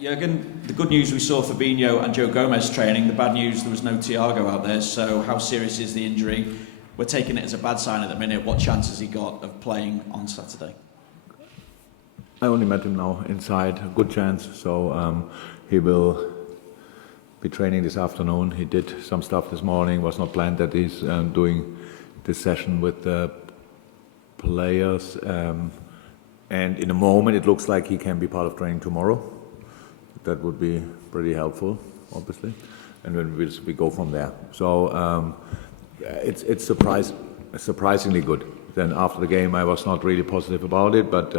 Jurgen, the good news we saw Fabinho and Joe Gomez training. The bad news, there was no Thiago out there. So how serious is the injury? We're taking it as a bad sign at the minute. What chance has he got of playing on Saturday? I only met him now inside. A good chance. So he will be training this afternoon. He did some stuff this morning. Was not planned that he's doing this session with the players. And in a moment, it looks like he can be part of training tomorrow. That would be pretty helpful, obviously. And then we go from there. So it's surprisingly good. Then after the game, I was not really positive about it, but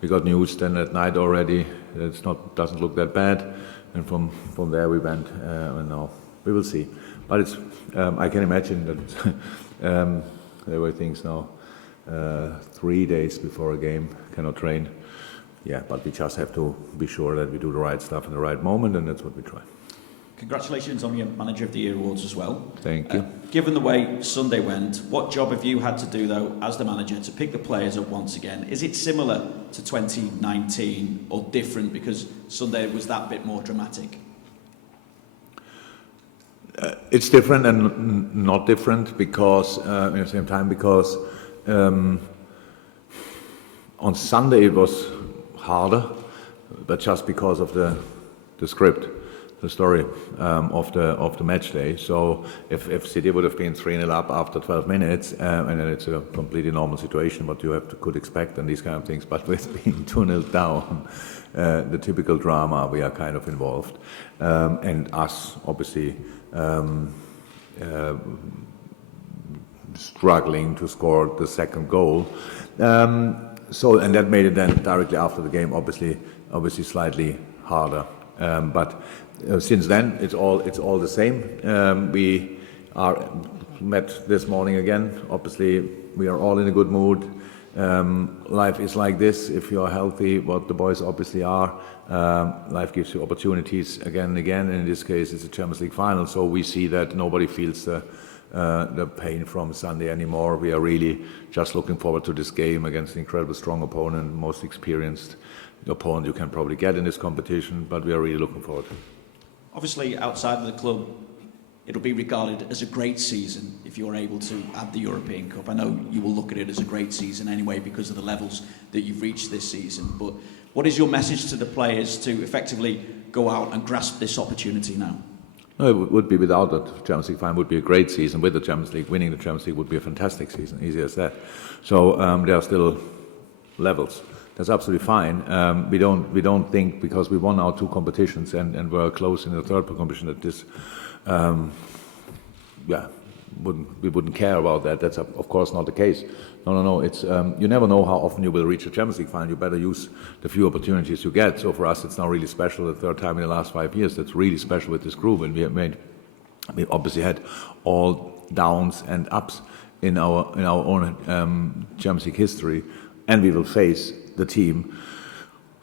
we got news then at night already. Doesn't look that bad. And from there we went, and now we will see. But it's I can imagine that there were things now 3 days before a game, cannot train. Yeah, but we just have to be sure that we do the right stuff in the right moment, and that's what we try. Congratulations on your Manager of the Year awards as well. Thank you. Given the way Sunday went, what job have you had to do, though, as the manager, to pick the players up once again? Is it similar to 2019 or different because Sunday was that bit more dramatic? It's different and not different because, at the same time, because on Sunday it was harder, but just because of the script, the story of the match day. So if City would have been 3-0 up after 12 minutes, and then it's a completely normal situation, what you could expect and these kind of things. But with being 2-0 down, the typical drama, we are kind of involved, and us obviously struggling to score the second goal. So and that made it then directly after the game, obviously slightly harder. But since then, it's all the same. We are met this morning again. Obviously, we are all in a good mood. Life is like this. If you are healthy, what the boys obviously are, life gives you opportunities again and again. And in this case, it's a Champions League final. So we see that nobody feels the pain from Sunday anymore. We are really just looking forward to this game against an incredibly strong opponent, most experienced opponent you can probably get in this competition, but we are really looking forward to it. Obviously, outside of the club, it'll be regarded as a great season if you're able to add the European Cup. I know you will look at it as a great season anyway because of the levels that you've reached this season, but what is your message to the players to effectively go out and grasp this opportunity now? No, it would be without that. Champions League final would be a great season. With the Champions League, winning the Champions League would be a fantastic season, easy as that. So there are still levels. That's absolutely fine. We don't think because we won our two competitions and were close in the third competition that this, we wouldn't care about that. That's of course not the case. No. It's you never know how often you will reach a Champions League final. You better use the few opportunities you get. So for us, it's now really special. The third time in the last 5 years. That's really special with this group, and we obviously had all downs and ups in our own Champions League history, and we will face the team.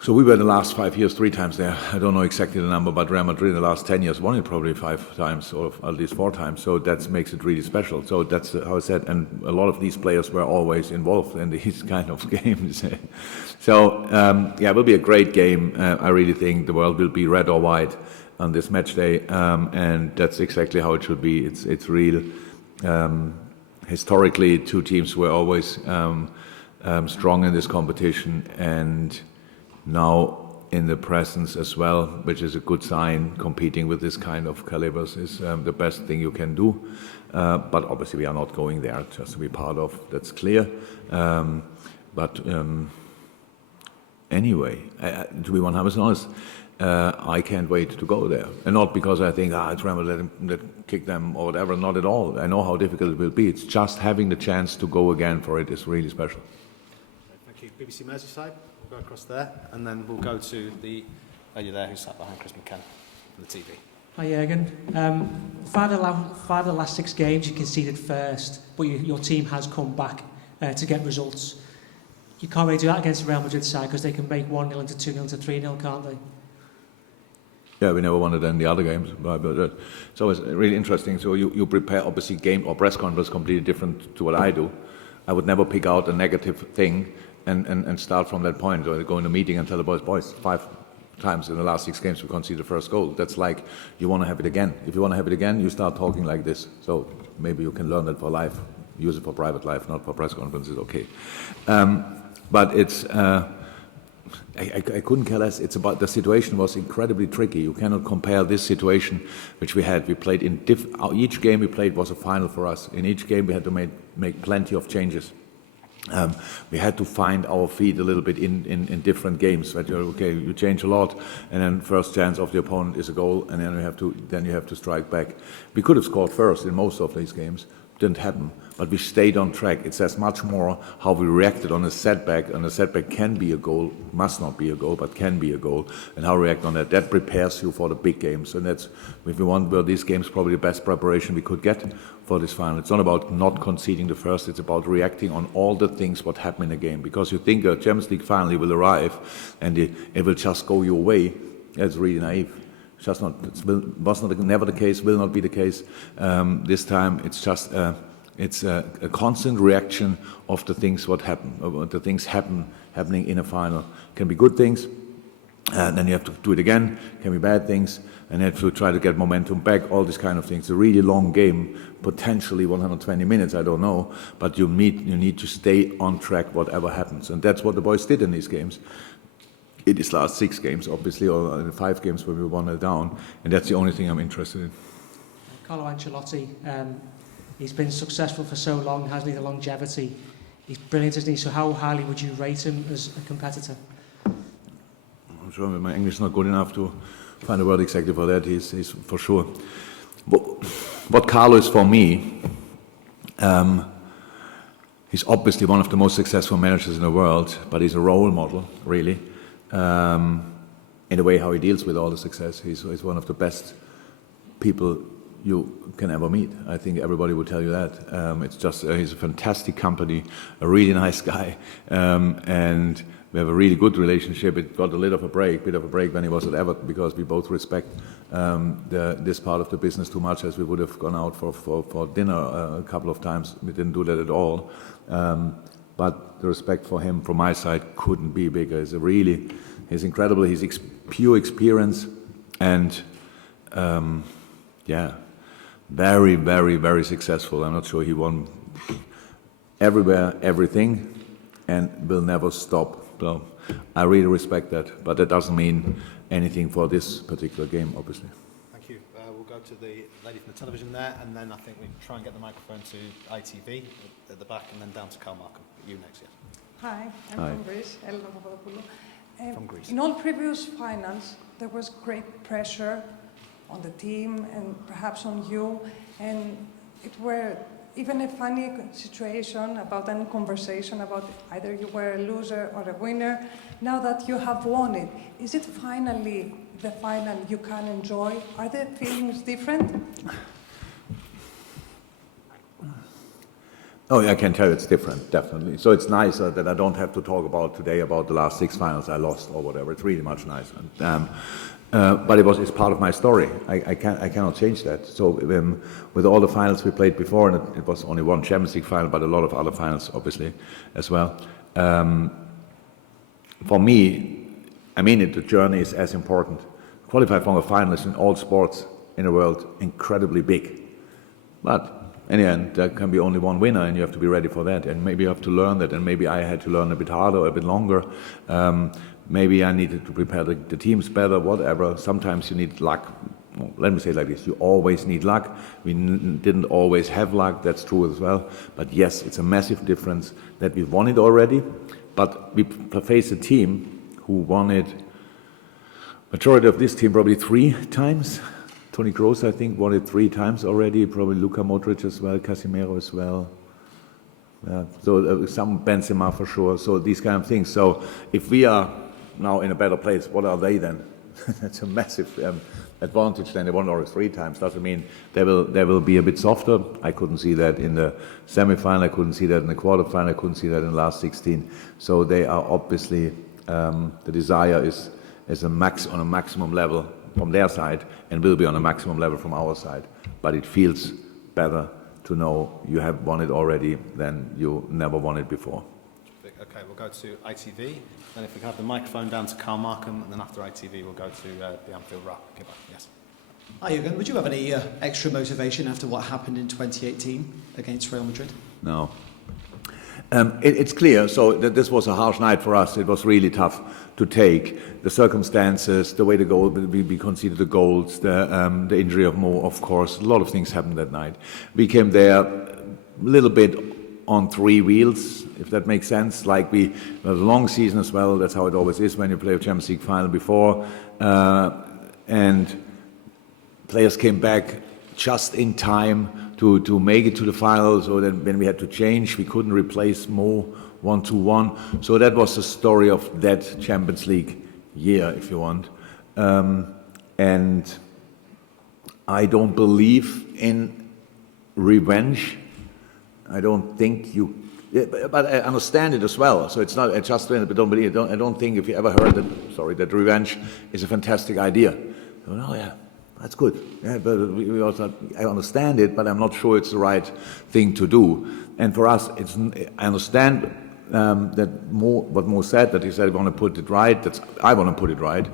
So we were in the last 5 years 3 times there. I don't know exactly the number, but Real Madrid in the last 10 years won it probably 5 times or at least 4 times. So that makes it really special. So that's how I said. And a lot of these players were always involved in these kind of games. So it will be a great game. I really think the world will be red or white on this match day, and that's exactly how it should be. It's real. Historically, 2 teams were always strong in this competition, and now in the presence as well, which is a good sign. Competing with this kind of calibers is the best thing you can do, but obviously we are not going there just to be part of, that's clear. But anyway, to be 100% honest, I can't wait to go there, and not because I think it's Real Madrid, let kick them or whatever, not at all. I know how difficult it will be. It's just having the chance to go again for it is really special. Thank you. BBC Merseyside, we'll go across there, and then we'll go to the lady there who sat behind Chris McKenna on the TV. Hi Jurgen. 5 of the last 6 games you conceded first, but your team has come back to get results. You can't really do that against the Real Madrid side because they can make 1-0 into 2-0 into 3-0, can't they? Yeah, we never won it in the other games, but it's always really interesting. So you prepare, obviously, game or press conference completely different to what I do. I would never pick out a negative thing and start from that point. So I go in a meeting and tell the boys, times in the last 6 games we conceded the first goal. That's like you want to have it again. If you want to have it again, you start talking like this. So maybe you can learn that for life. Use it for private life, not for press conferences. Okay, but it's. I couldn't care less. It's about the situation was incredibly tricky. You cannot compare this situation which we had. We played in each game we played was a final for us. In each game we had to make plenty of changes. We had to find our feet a little bit in different games. Right? You change a lot, and then first chance of the opponent is a goal, and then you have to strike back. We could have scored first in most of these games. Didn't happen, but we stayed on track. It says much more how we reacted on a setback, and a setback can be a goal, must not be a goal, but can be a goal, and how we react on that. That prepares you for the big games, and that's, if we want, well, these games probably the best preparation we could get for this final. It's not about not conceding the first, it's about reacting on all the things what happen in a game, because you think a Champions League final will arrive, and it will just go your way. That's really naive. Just not, was not never the case, will not be the case this time. It's just it's a constant reaction of the things what happen, the things happening in a final. Can be good things, and then you have to do it again. Can be bad things, and you have to try to get momentum back. All these kind of things. It's a really long game, potentially 120 minutes. I don't know, but you need to stay on track whatever happens, and that's what the boys did in these games. In these last 6 games, obviously, or in 5 games where we won it down, and that's the only thing I'm interested in. Carlo Ancelotti, he's been successful for so long, hasn't he? The longevity, he's brilliant, isn't he? So how highly would you rate him as a competitor? I'm sure my English is not good enough to find a word exactly for that. He's for sure. What Carlo is for me, he's obviously one of the most successful managers in the world, but he's a role model, really. In the way how he deals with all the success. He's one of the best people you can ever meet. I think everybody will tell you that. It's just, he's a fantastic company, a really nice guy, and we have a really good relationship. It got a bit of a break when he was at Everton, because we both respect this part of the business too much, as we would have gone out for dinner a couple of times. We didn't do that at all. But the respect for him from my side couldn't be bigger. He's incredible. He's pure experience, and very, very, very successful. I'm not sure he won everywhere, everything, and will never stop. So I really respect that, but that doesn't mean anything for this particular game, obviously. Thank you. We'll go to the lady from the television there, and then I think we try and get the microphone to ITV at the back, and then down to Carl Markham. You next, yeah. Hi, I'm Hi. from Greece. Elena Papadopoulou. From Greece. In all previous finals, there was great pressure on the team and perhaps on you, and it were even a funny situation about any conversation about either you were a loser or a winner. Now that you have won it, is it finally the final you can enjoy? Are the feelings different? Oh, yeah, I can tell it's different, definitely. So it's nice that I don't have to talk about today about the last 6 finals I lost or whatever. It's really much nicer. But it's part of my story. I cannot change that. So with all the finals we played before, and it was only one Champions League final, but a lot of other finals, obviously, as well. For me, I mean the journey is as important. Qualify for a finalist in all sports in the world, incredibly big. But in the end, there can be only one winner, and you have to be ready for that. And maybe you have to learn that, and maybe I had to learn a bit harder, a bit longer. Maybe I needed to prepare the teams better, whatever. Sometimes you need luck. Well, let me say it like this. You always need luck. We didn't always have luck. That's true as well. But yes, it's a massive difference that we won it already. But we face a team who won it, majority of this team probably 3 times. Toni Kroos, I think, won it 3 times already. Probably Luka Modric as well, Casemiro as well. So some Benzema for sure. So these kind of things. So if we are now in a better place, what are they then? That's a massive advantage. Then they won already 3 times. Doesn't mean they will be a bit softer. I couldn't see that in the semi-final. I couldn't see that in the quarter-final. I couldn't see that in the last 16. So they are obviously the desire is on a maximum level from their side, and will be on a maximum level from our side. But it feels better to know you have won it already than you never won it before. Okay, we'll go to ITV. Then if we can have the microphone down to Carl Markham, and then after ITV we'll go to the Anfield wrap. Goodbye. Yes. Hi, Jurgen. Would you have any extra motivation after what happened in 2018 against Real Madrid? No. It's clear, so that this was a harsh night for us. It was really tough to take. The circumstances, the way the goal, we conceded the goals, the injury of Mo, of course. A lot of things happened that night. We came there a little bit on three wheels, if that makes sense. Like we had a long season as well. That's how it always is when you play a Champions League final before. And players came back just in time to make it to the final, so then when we had to change, we couldn't replace Mo 1-1. So that was the story of that Champions League year, if you want. And I don't believe in revenge. I don't think you... But I understand it as well. So it's not just but don't believe. I don't think if you ever heard that revenge is a fantastic idea. Oh yeah, that's good. Yeah, but we also, I understand it, but I'm not sure it's the right thing to do. And for us, I understand what Mo said, that he said, I want to put it right. I want to put it right.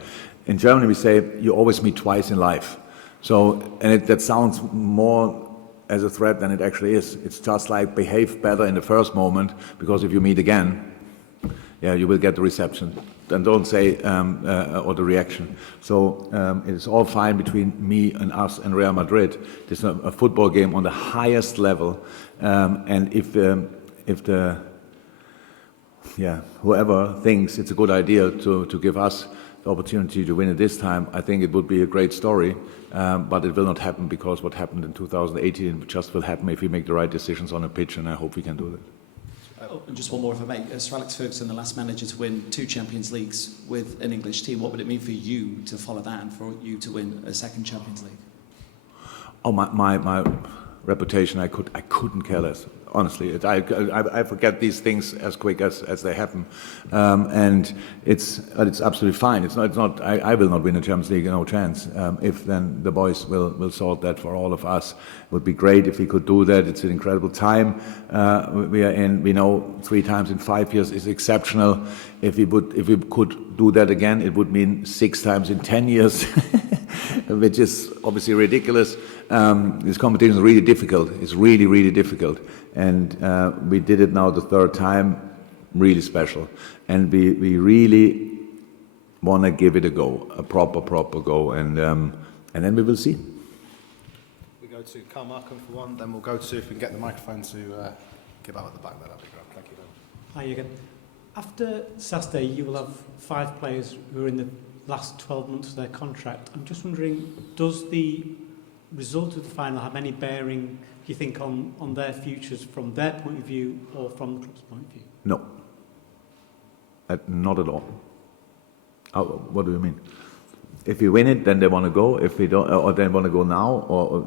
In Germany, we say, you always meet twice in life. So, and that sounds more as a threat than it actually is. It's just like behave better in the first moment, because if you meet again, yeah, you will get the reception. Then don't say, or the reaction. So it's all fine between me and us and Real Madrid. It's a football game on the highest level. And if whoever thinks it's a good idea to give us the opportunity to win it this time, I think it would be a great story. But it will not happen, because what happened in 2018 just will happen if we make the right decisions on a pitch, and I hope we can do that. And just one more, if I may. Sir Alex Ferguson, the last manager to win 2 Champions Leagues with an English team. What would it mean for you to follow that and for you to win a second Champions League? Oh, my reputation, I couldn't care less. Honestly, I forget these things as quick as they happen, and it's absolutely fine. It's not. I will not win a Champions League, no chance. If then the boys will sort that for all of us. It would be great if we could do that. It's an incredible time we are in. We know 3 times in 5 years is exceptional. If we could do that again, it would mean 6 times in 10 years. Which is obviously ridiculous. This competition is really difficult. It's really, really difficult. And we did it now the 3rd time, really special. And we really want to give it a go, a proper go. And then we will see. We go to Carl Markham for one, then we'll go to, if we can get the microphone to give out at the back there, that'd be great. Thank you. Hi again. After Saturday, you will have 5 players who are in the last 12 months of their contract. I'm just wondering, does the result of the final have any bearing, do you think, on their futures from their point of view or from the club's point of view? No. Not at all. What do you mean? If we win it, then they want to go. If we don't, or they want to go now, or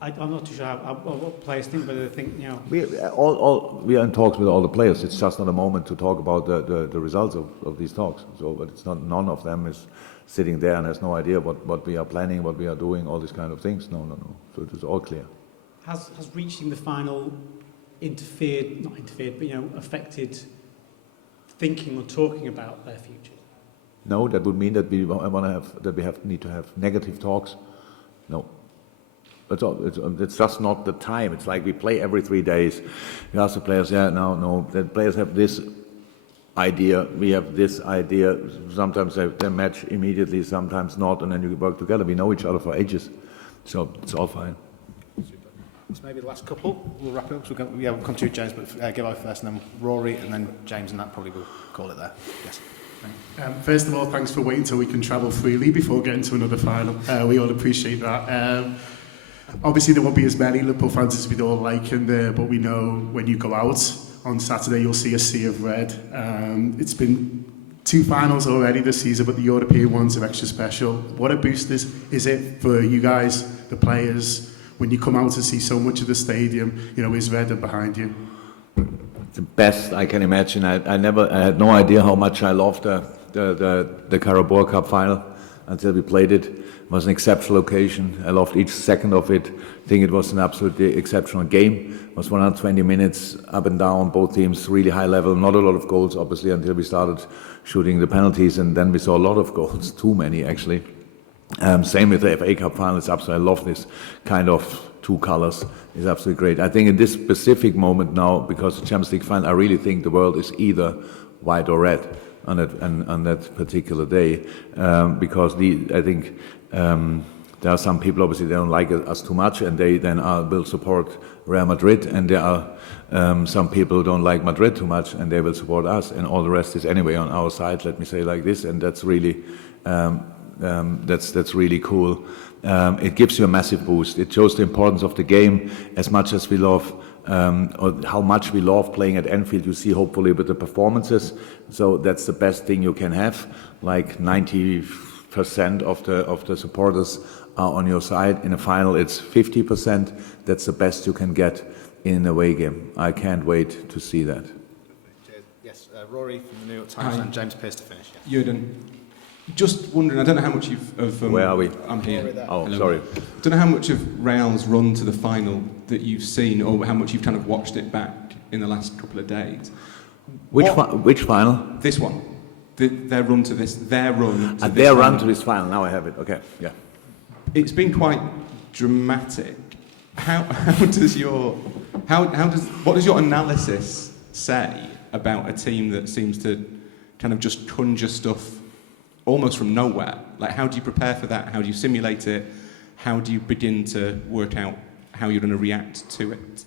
I'm not too sure what players think, but they think, you know... We are in talks with all the players. It's just not a moment to talk about the results of these talks. So, but it's not, none of them is sitting there and has no idea what we are planning, what we are doing, all these kind of things. No. So it is all clear. Has reaching the final not interfered, but, you know, affected thinking or talking about their future? No, that would mean that we need to have negative talks. No. It's just not the time. It's like we play every 3 days. You ask the players, no. The players have this idea, we have this idea. Sometimes they match immediately, sometimes not, and then you work together. We know each other for ages, so it's all fine. Super. So maybe the last couple, we'll wrap it up. So we'll come to you, James, but Gillo first, and then Rory, and then James, and that probably will call it there. Yes. First of all, thanks for waiting until we can travel freely before getting to another final. We all appreciate that. Obviously, there won't be as many Liverpool fans as we'd all like in there, but we know when you go out on Saturday, you'll see a sea of red. It's been 2 finals already this season, but the European ones are extra special. What a boost is it for you guys, the players, when you come out and see so much of the stadium, you know, is red and behind you? The best I can imagine. I had no idea how much I loved the Carabao Cup final. until we played it. It was an exceptional occasion. I loved each second of it. I think it was an absolutely exceptional game. It was 120 minutes up and down, both teams really high level. Not a lot of goals, obviously, until we started shooting the penalties, and then we saw a lot of goals, too many actually. Same with the FA Cup final. It's absolutely, I love this kind of two colors. It's absolutely great. I think in this specific moment now, because the Champions League final, I really think the world is either white or red on that particular day, because I think there are some people, obviously they don't like us too much, and they then will support Real Madrid, and there are some people who don't like Madrid too much, and they will support us, and all the rest is anyway on our side. Let me say like this, and that's really that's really cool. It gives you a massive boost. It shows the importance of the game. As much as we love, or how much we love playing at Anfield, you see hopefully with the performances. So that's the best thing you can have. Like 90% of the supporters are on your side. In a final, it's 50%. That's the best you can get in an away game. I can't wait to see that. Cheers. Yes, Rory from the New York Times. Hi. And James Pearce to finish. Yeah. Jurgen, just wondering, I don't know how much of... Where are we? I'm here. Oh, Hello. sorry. Don't know how much of Real's run to the final that you've seen, or how much you've kind of watched it back in the last couple of days. Which final? This one. Their run to this... Their run to this Their final. run to this final. Now I have it. Okay, yeah. It's been quite dramatic. What does your analysis say about a team that seems to kind of just conjure stuff almost from nowhere? Like, how do you prepare for that? How do you simulate it? How do you begin to work out how you're going to react to it?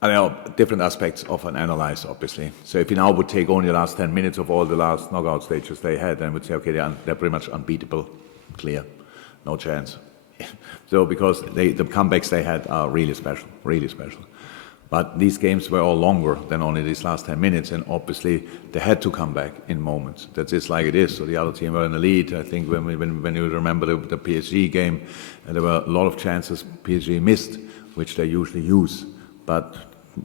There are different aspects of an analyze, obviously. So if you now would take only the last 10 minutes of all the last knockout stages they had, then would say, okay, they're pretty much unbeatable, clear, no chance. So because the comebacks they had are really special, really special. But these games were all longer than only these last 10 minutes, and obviously they had to come back in moments. That's just like it is. So the other team were in the lead. I think when you remember the PSG game, there were a lot of chances PSG missed, which they usually use. But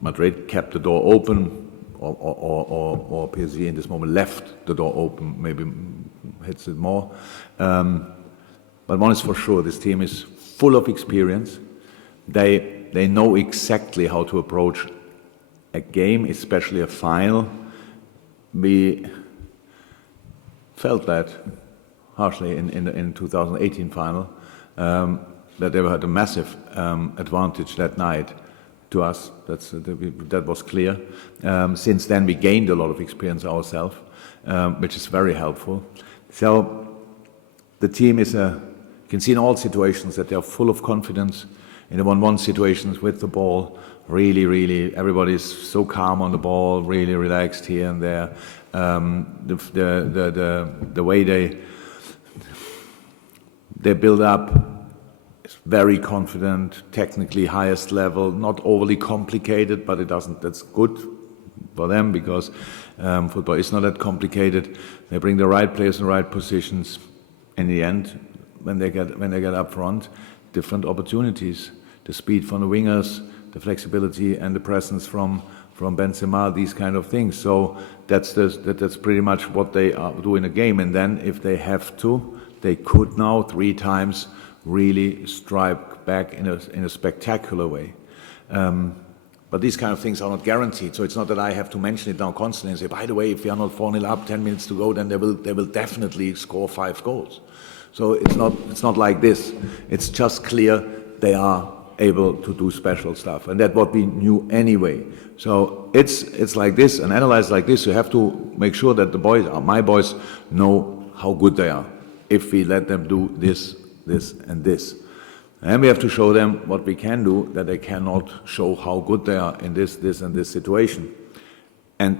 Madrid kept the door open, or PSG in this moment left the door open, maybe hits it more. But one is for sure, this team is full of experience. They know exactly how to approach a game, especially a final. We felt that harshly in 2018 final, that they had a massive advantage that night to us. That was clear. Since then, we gained a lot of experience ourselves, which is very helpful. So the team is you can see in all situations that they are full of confidence. In the 1-1 situations with the ball, really, everybody's so calm on the ball, really relaxed here and there. The way they build up is very confident, technically highest level, not overly complicated, but that's good for them because football is not that complicated. They bring the right players in the right positions. In the end, when they get up front, different opportunities. The speed from the wingers, the flexibility and the presence from Benzema, these kind of things. So that's pretty much what they do in a game. And then if they have to, they could now 3 times really strike back in a spectacular way. But these kind of things are not guaranteed. So it's not that I have to mention it now constantly and say, by the way, if we are not 4-0 up, 10 minutes to go, then they will definitely score 5 goals. So it's not like this. It's just clear they are able to do special stuff, and that's what we knew anyway. So it's like this, and analyze like this. You have to make sure that my boys, know how good they are. If we let them do this, and this, and we have to show them what we can do, that they cannot show how good they are in this, and this situation. And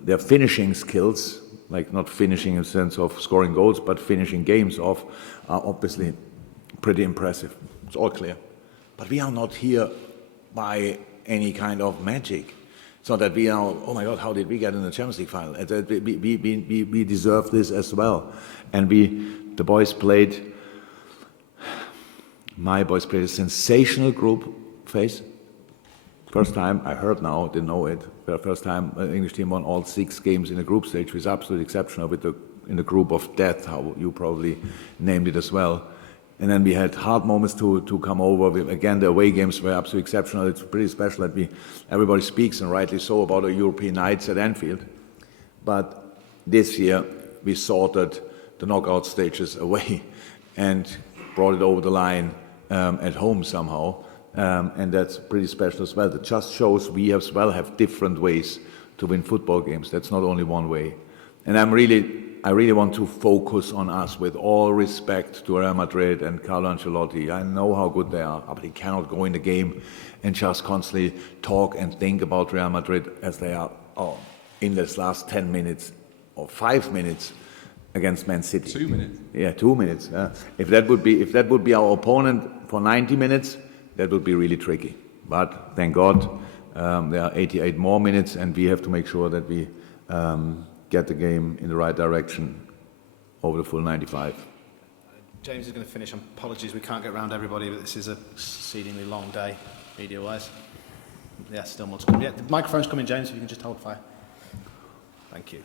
their finishing skills, like not finishing in the sense of scoring goals, but finishing games off, are obviously pretty impressive. It's all clear. But we are not here by any kind of magic. It's not that we are, oh my God, how did we get in the Champions League final? We deserve this as well. And my boys played a sensational group phase. First time, I heard now, didn't know it, first time an English team won all 6 games in a group stage, which is absolutely exceptional in the group of death, how you probably named it as well. And then we had hard moments to come over. Again, the away games were absolutely exceptional. It's pretty special that everybody speaks, and rightly so, about our European nights at Anfield. But this year, we sorted the knockout stages away and brought it over the line at home somehow. And that's pretty special as well. That just shows we as well have different ways to win football games. That's not only one way. And I really want to focus on us, with all respect to Real Madrid and Carlo Ancelotti. I know how good they are, but they cannot go in the game and just constantly talk and think about Real Madrid as they are in this last 10 minutes or 5 minutes against Man City. 2 minutes. Yeah, 2 minutes. If that would be our opponent for 90 minutes, that would be really tricky. But thank God, there are 88 more minutes, and we have to make sure that we get the game in the right direction over the full 95. James is going to finish. Apologies, we can't get round everybody, but this is a exceedingly long day, media-wise. Yeah, still more to come. Yeah, the microphone's coming, James, if you can just hold fire. Thank you.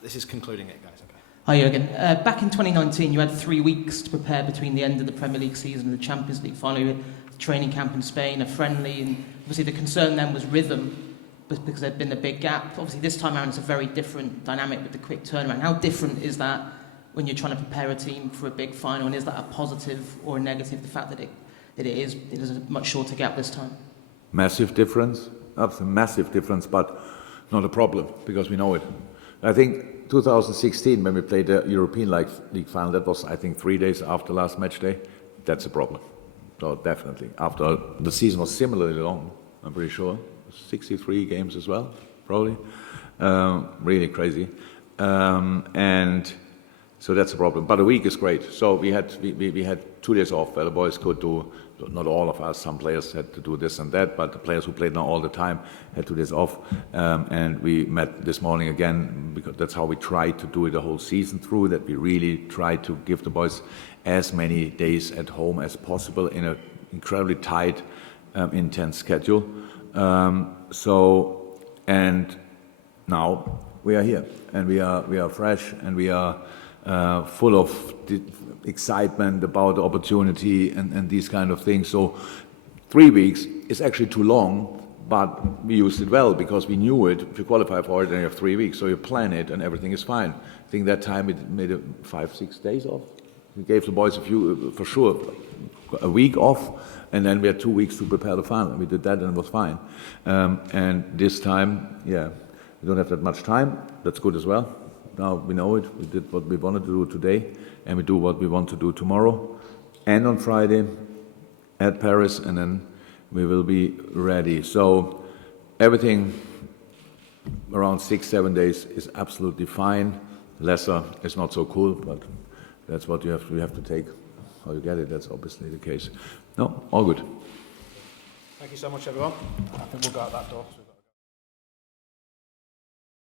This is concluding it, guys. Okay. Hi, Jurgen. Back in 2019, you had 3 weeks to prepare between the end of the Premier League season and the Champions League final. You had a training camp in Spain, a friendly, and obviously the concern then was rhythm, because there'd been a big gap. Obviously, this time around, it's a very different dynamic with the quick turnaround. How different is that when you're trying to prepare a team for a big final, and is that a positive or a negative, the fact that it is a much shorter gap this time? Massive difference, absolutely massive difference, but not a problem, because we know it. I think 2016, when we played the European League final, that was, I think, 3 days after last match day. That's a problem. So definitely. After the season was similarly long, I'm pretty sure. 63 games as well, probably. Really crazy. And so that's a problem. But a week is great. So we had 2 days off where the boys could do, not all of us, some players had to do this and that, but the players who played now all the time had 2 days off. And we met this morning again, because that's how we tried to do it the whole season through, that we really tried to give the boys as many days at home as possible in an incredibly tight, intense schedule. And now we are here, and we are fresh, and we are full of excitement about the opportunity and these kind of things. So 3 weeks is actually too long, but we used it well because we knew it. If you qualify for it, then you have 3 weeks, so you plan it and everything is fine. I think that time it made 5-6 days off. We gave the boys a week off, and then we had 2 weeks to prepare the final. We did that and it was fine. And this time, yeah, we don't have that much time. That's good as well. Now we know it. We did what we wanted to do today, and we do what we want to do tomorrow and on Friday at Paris, and then we will be ready. So everything around 6-7 days is absolutely fine. Lesser is not so cool, but that's what you have to take. How you get it, that's obviously the case. No, all good. Thank you so much, everyone. I think we'll go out that door.